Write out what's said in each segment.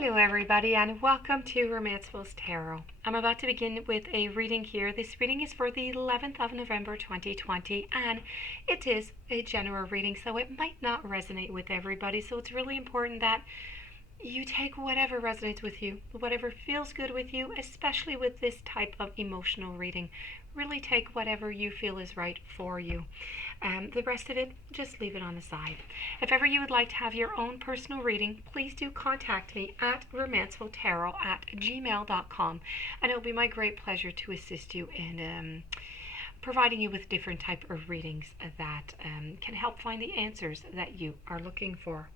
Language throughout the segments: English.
Hello everybody and welcome to Romancefull's Tarot. I'm about to begin with a reading here. This reading is for the 11th of November 2020 and it is a general reading, so it might not resonate with everybody. So it's really important that you take whatever resonates with you, whatever feels good with you, especially with this type of emotional reading. Really take whatever you feel is right for you. The rest of it, just leave it on the side. If ever you would like to have your own personal reading, please do contact me at romancefulltarot@gmail.com, and it will be my great pleasure to assist you in providing you with different type of readings that can help find the answers that you are looking for.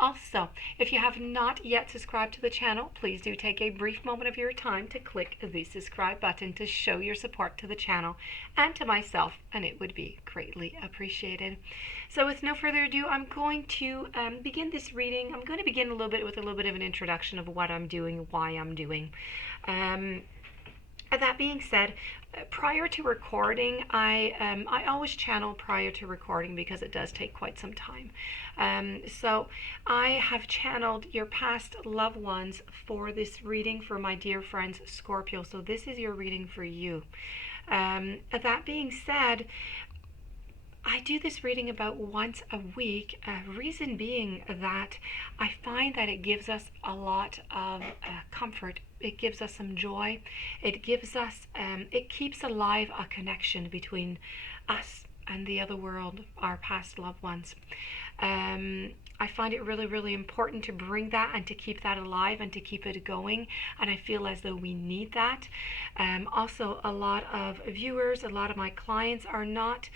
Also, if you have not yet subscribed to the channel, please do take a brief moment of your time to click the subscribe button to show your support to the channel and to myself, and it would be greatly appreciated. So with no further ado, I'm going to begin this reading. I'm going to begin with a little bit of an introduction of what I'm doing, why I'm doing. That being said, prior to recording, I always channel prior to recording because it does take quite some time. So I have channeled your past loved ones for this reading for my dear friends Scorpio. So this is your reading for you. That being said, I do this reading about once a week, reason being that I find that it gives us a lot of comfort. It gives us some joy. It gives us, it keeps alive a connection between us and the other world, our past loved ones. I find it really, really important to bring that and to keep that alive and to keep it going. And I feel as though we need that. Also, a lot of viewers, a lot of my clients are not,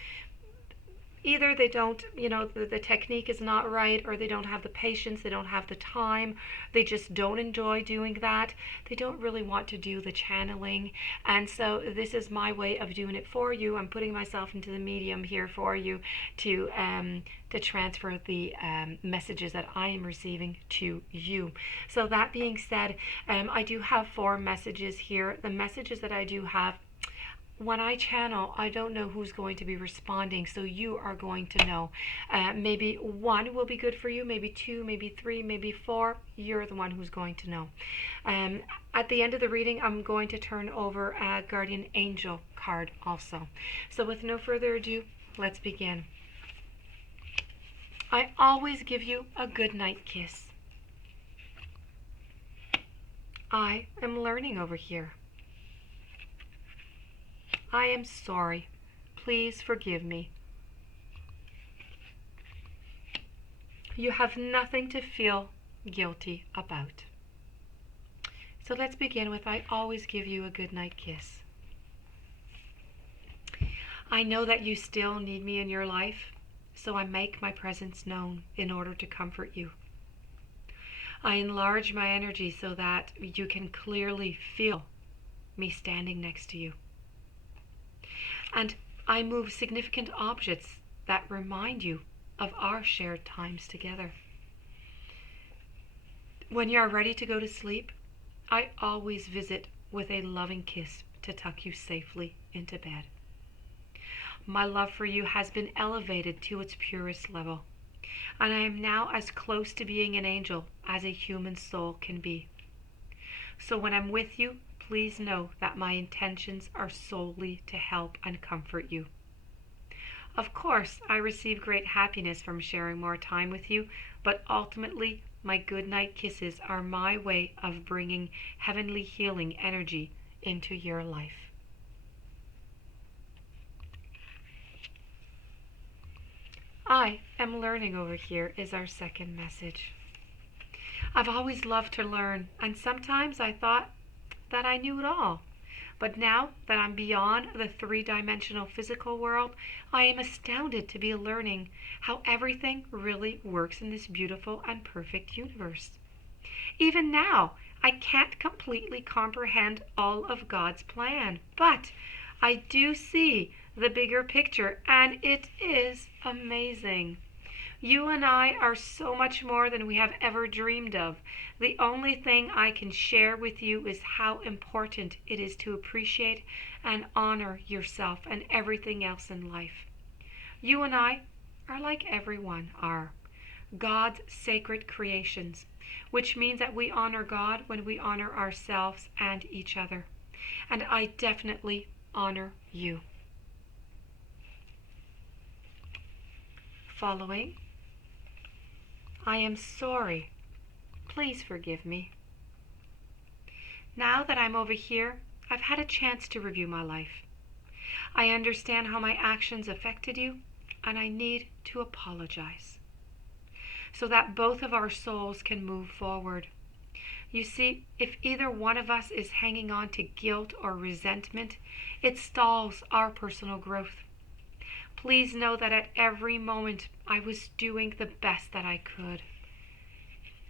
either they don't, the technique is not right, or they don't have the patience, they don't have the time, they just don't enjoy doing that, they don't really want to do the channeling. And so this is my way of doing it for you. I'm putting myself into the medium here for you to transfer the messages that I am receiving to you. So that being said, I do have 4 messages here. The messages that I do have, when I channel, I don't know who's going to be responding, so you are going to know. Maybe 1 will be good for you, maybe 2, maybe 3, maybe 4. You're the one who's going to know. At the end of the reading, I'm going to turn over a Guardian Angel card also. So with no further ado, let's begin. I always give you a good night kiss. I am learning over here. I am sorry. Please forgive me. You have nothing to feel guilty about. So let's begin with I always give you a good night kiss. I know that you still need me in your life, so I make my presence known in order to comfort you. I enlarge my energy so that you can clearly feel me standing next to you. And I move significant objects that remind you of our shared times together. When you are ready to go to sleep, I always visit with a loving kiss to tuck you safely into bed. My love for you has been elevated to its purest level, and I am now as close to being an angel as a human soul can be. So when I'm with you, please know that my intentions are solely to help and comfort you. Of course, I receive great happiness from sharing more time with you, but ultimately, my goodnight kisses are my way of bringing heavenly healing energy into your life. I am learning over here is our second message. I've always loved to learn, and sometimes I thought that I knew it all. But now that I'm beyond the 3-dimensional physical world, I am astounded to be learning how everything really works in this beautiful and perfect universe. Even now, I can't completely comprehend all of God's plan, but I do see the bigger picture, and it is amazing. You and I are so much more than we have ever dreamed of. The only thing I can share with you is how important it is to appreciate and honor yourself and everything else in life. You and I are like everyone are. God's sacred creations, which means that we honor God when we honor ourselves and each other. And I definitely honor you. Following, I am sorry. Please forgive me. Now that I'm over here, I've had a chance to review my life. I understand how my actions affected you, and I need to apologize so that both of our souls can move forward. You see, if either one of us is hanging on to guilt or resentment, it stalls our personal growth. Please know that at every moment I was doing the best that I could.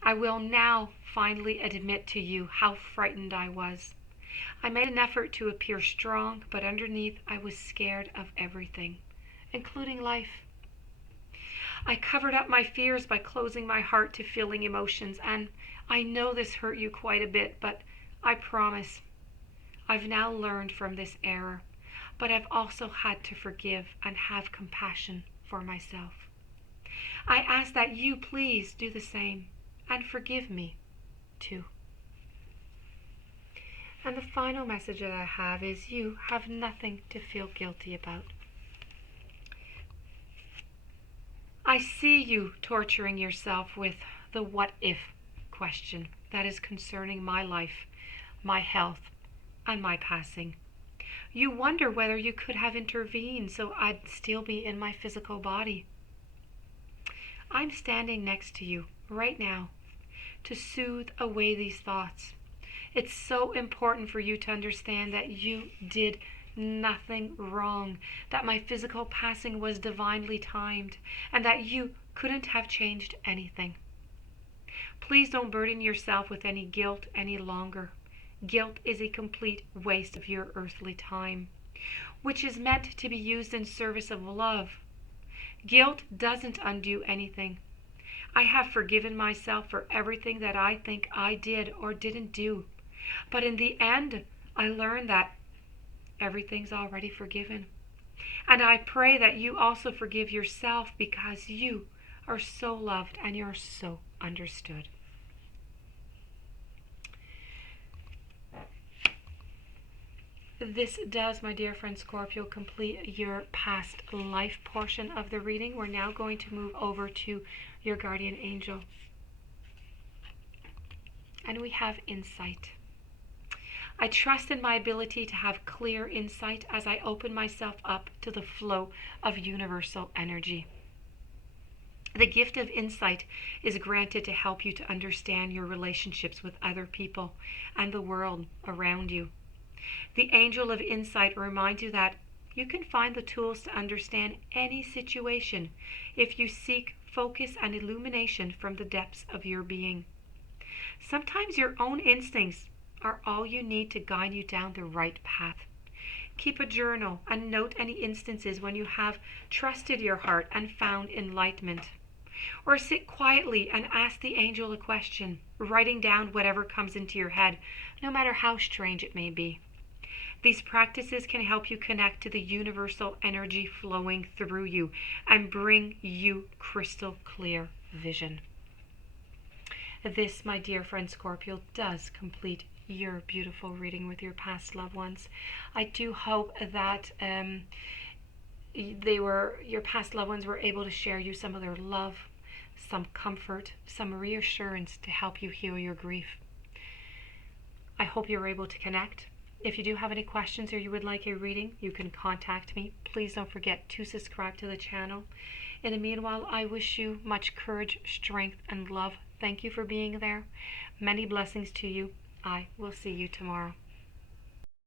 I will now finally admit to you how frightened I was. I made an effort to appear strong, but underneath I was scared of everything, including life. I covered up my fears by closing my heart to feeling emotions, and I know this hurt you quite a bit, but I promise I've now learned from this error, but I've also had to forgive and have compassion for myself. I ask that you please do the same and forgive me too. And the final message that I have is you have nothing to feel guilty about. I see you torturing yourself with the what if question that is concerning my life, my health, and my passing. You wonder whether you could have intervened so I'd still be in my physical body. I'm standing next to you right now to soothe away these thoughts. It's so important for you to understand that you did nothing wrong, that my physical passing was divinely timed, and that you couldn't have changed anything. Please don't burden yourself with any guilt any longer. Guilt is a complete waste of your earthly time, which is meant to be used in service of love. Guilt doesn't undo anything. I have forgiven myself for everything that I think I did or didn't do. But in the end, I learned that everything's already forgiven. And I pray that you also forgive yourself because you are so loved and you're so understood. This does, my dear friend Scorpio, complete your past life portion of the reading. We're now going to move over to your guardian angel. And we have insight. I trust in my ability to have clear insight as I open myself up to the flow of universal energy. The gift of insight is granted to help you to understand your relationships with other people and the world around you. The angel of insight reminds you that you can find the tools to understand any situation if you seek focus and illumination from the depths of your being. Sometimes your own instincts are all you need to guide you down the right path. Keep a journal and note any instances when you have trusted your heart and found enlightenment. Or sit quietly and ask the angel a question, writing down whatever comes into your head, no matter how strange it may be. These practices can help you connect to the universal energy flowing through you and bring you crystal clear vision. This, my dear friend Scorpio, does complete your beautiful reading with your past loved ones. I do hope that your past loved ones were able to share you some of their love, some comfort, some reassurance to help you heal your grief. I hope you were able to connect. If you do have any questions or you would like a reading, you can contact me. Please don't forget to subscribe to the channel. In the meanwhile, I wish you much courage, strength, and love. Thank you for being there. Many blessings to you. I will see you tomorrow.